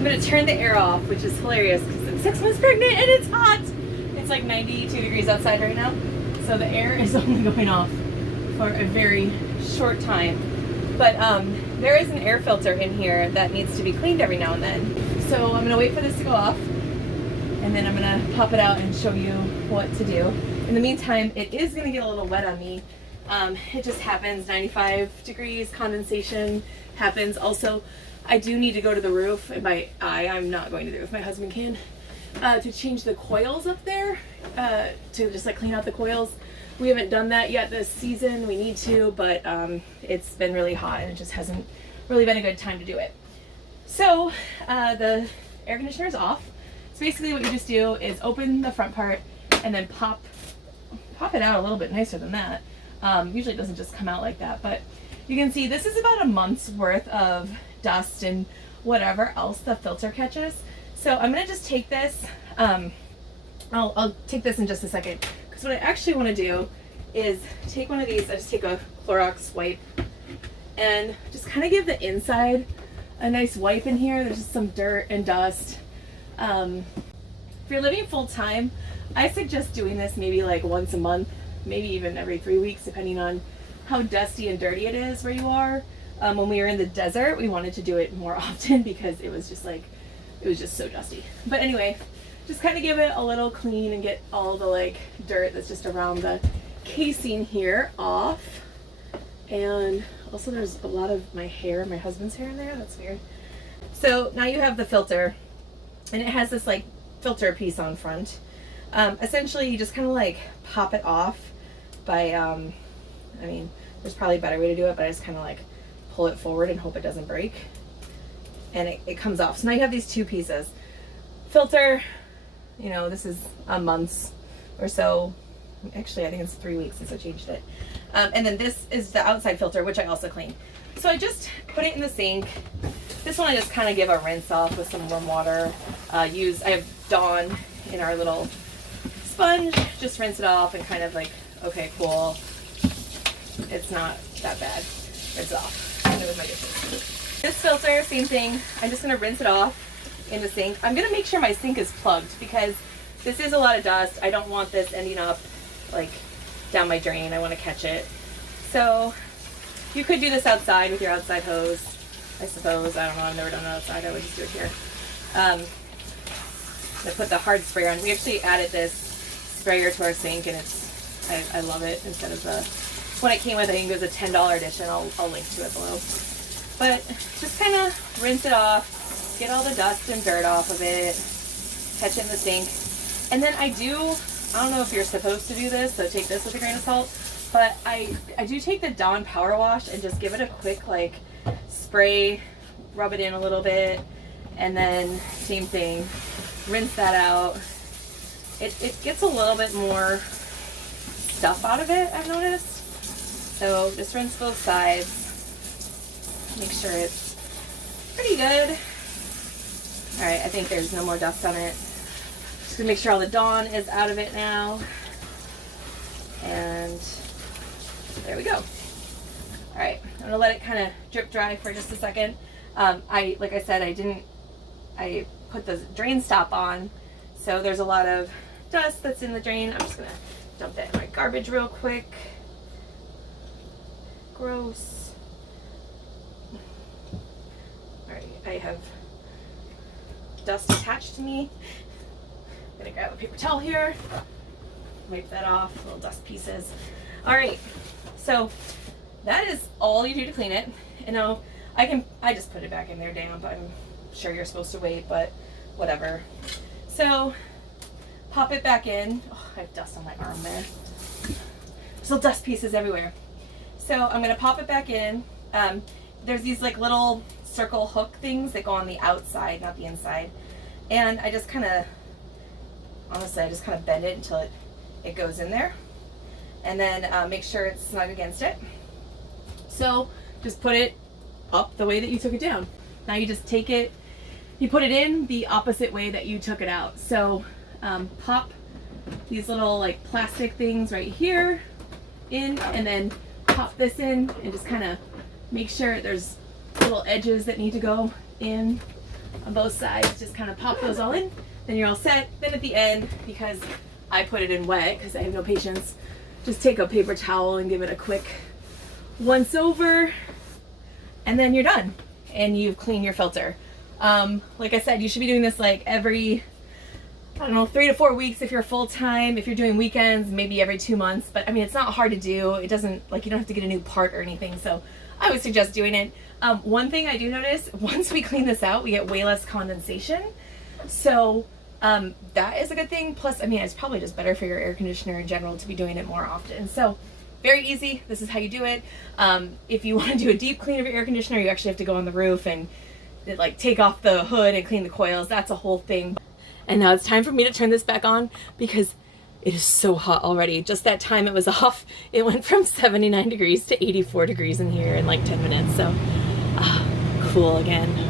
I'm gonna turn the air off, which is hilarious because I'm 6 months pregnant and it's hot. It's like 92 degrees outside right now. So the air is only going off for a very short time. But there is an air filter in here that needs to be cleaned every now and then. So I'm gonna wait for this to go off, and then I'm gonna pop it out and show you what to do. In the meantime, it is gonna get a little wet on me. It just happens, 95 degrees, condensation happens. Also, I do need to go to the roof, and by I'm not going to the roof, my husband can, to change the coils up there, to just like clean out the coils. We haven't done that yet this season. We need to, but it's been really hot and it just hasn't really been a good time to do it. So the air conditioner is off. So basically what you just do is open the front part and then pop it out a little bit nicer than that. Usually it doesn't just come out like that, but you can see this is about a month's worth of dust and whatever else the filter catches. So I'm gonna just take this, I'll take this in just a second, because what I actually want to do is take one of these. I just take a Clorox wipe and just kind of give the inside a nice wipe in here. There's just some dirt and dust. If you're living full time, I suggest doing this maybe like once a month, maybe even every 3 weeks, depending on how dusty and dirty it is where you are. When we were in the desert, we wanted to do it more often because it was just so dusty. But anyway, just kind of give it a little clean and get all the like dirt that's just around the casing here off. And also there's a lot of my hair, my husband's hair in there. That's weird. So now you have the filter, and it has this like filter piece on front. Essentially you just kind of like pop it off by, I mean, there's probably a better way to do it, but I just kind of like pull it forward and hope it doesn't break. And it comes off. So now you have these two pieces. Filter, you know, this is a month or so. Actually, I think it's 3 weeks since I changed it. And then this is the outside filter, which I also clean. So I just put it in the sink. This one I just kind of give a rinse off with some warm water. I have Dawn in our little sponge. Just rinse it off and kind of like, okay, cool. It's not that bad. Rinse it off. And it was my dishes. This filter, same thing. I'm just gonna rinse it off in the sink. I'm gonna make sure my sink is plugged because this is a lot of dust. I don't want this ending up like down my drain. I want to catch it. So you could do this outside with your outside hose, I suppose. I don't know, I've never done it outside. I would just do it here. I put the hard sprayer on. We actually added this sprayer to our sink, and I love it. Instead of the one it came with, I think it was a $10 edition. I'll link to it below. But just kind of rinse it off, get all the dust and dirt off of it, catch it in the sink. And then I don't know if you're supposed to do this, so take this with a grain of salt, but I do take the Dawn Power Wash and just give it a quick like spray, rub it in a little bit, and then same thing, rinse that out. It gets a little bit more stuff out of it, I've noticed. So just rinse both sides. Make sure it's pretty good. All right, I think there's no more dust on it. Just gonna make sure all the Dawn is out of it now. And there we go. All right, I'm gonna let it kind of drip dry for just a second. Like I said, I put the drain stop on, so there's a lot of dust that's in the drain. I'm just gonna dump that in my garbage real quick. Gross. All right, I have dust attached to me. I'm gonna grab a paper towel here, wipe that off, little dust pieces. All right, so that is all you do to clean it. And now I just put it back in there damp. I'm sure you're supposed to wait, but whatever. So pop it back in. Oh, I have dust on my arm there. There's little dust pieces everywhere. So I'm gonna pop it back in. There's these like little circle hook things that go on the outside, not the inside. And I just kind of, honestly, I just kind of bend it until it goes in there. And then make sure it's snug against it. So just put it up the way that you took it down. Now you just take it, you put it in the opposite way that you took it out. So pop these little like plastic things right here in, and then pop this in and just kind of make sure there's little edges that need to go in on both sides. Just kind of pop those all in, then you're all set. Then at the end, because I put it in wet because I have no patience, just take a paper towel and give it a quick once over, and then you're done and you've cleaned your filter. Like I said, you should be doing this like every, I don't know, 3 to 4 weeks if you're full-time. If you're doing weekends, maybe every 2 months. But I mean, it's not hard to do. It doesn't, like, you don't have to get a new part or anything. So I would suggest doing it. One thing I do notice, once we clean this out, we get way less condensation. So that is a good thing. Plus, I mean, it's probably just better for your air conditioner in general to be doing it more often. So very easy. This is how you do it. If you want to do a deep clean of your air conditioner, you actually have to go on the roof and like take off the hood and clean the coils. That's a whole thing. And now it's time for me to turn this back on because it is so hot already. Just that time it was off, it went from 79 degrees to 84 degrees in here in like 10 minutes. So cool again.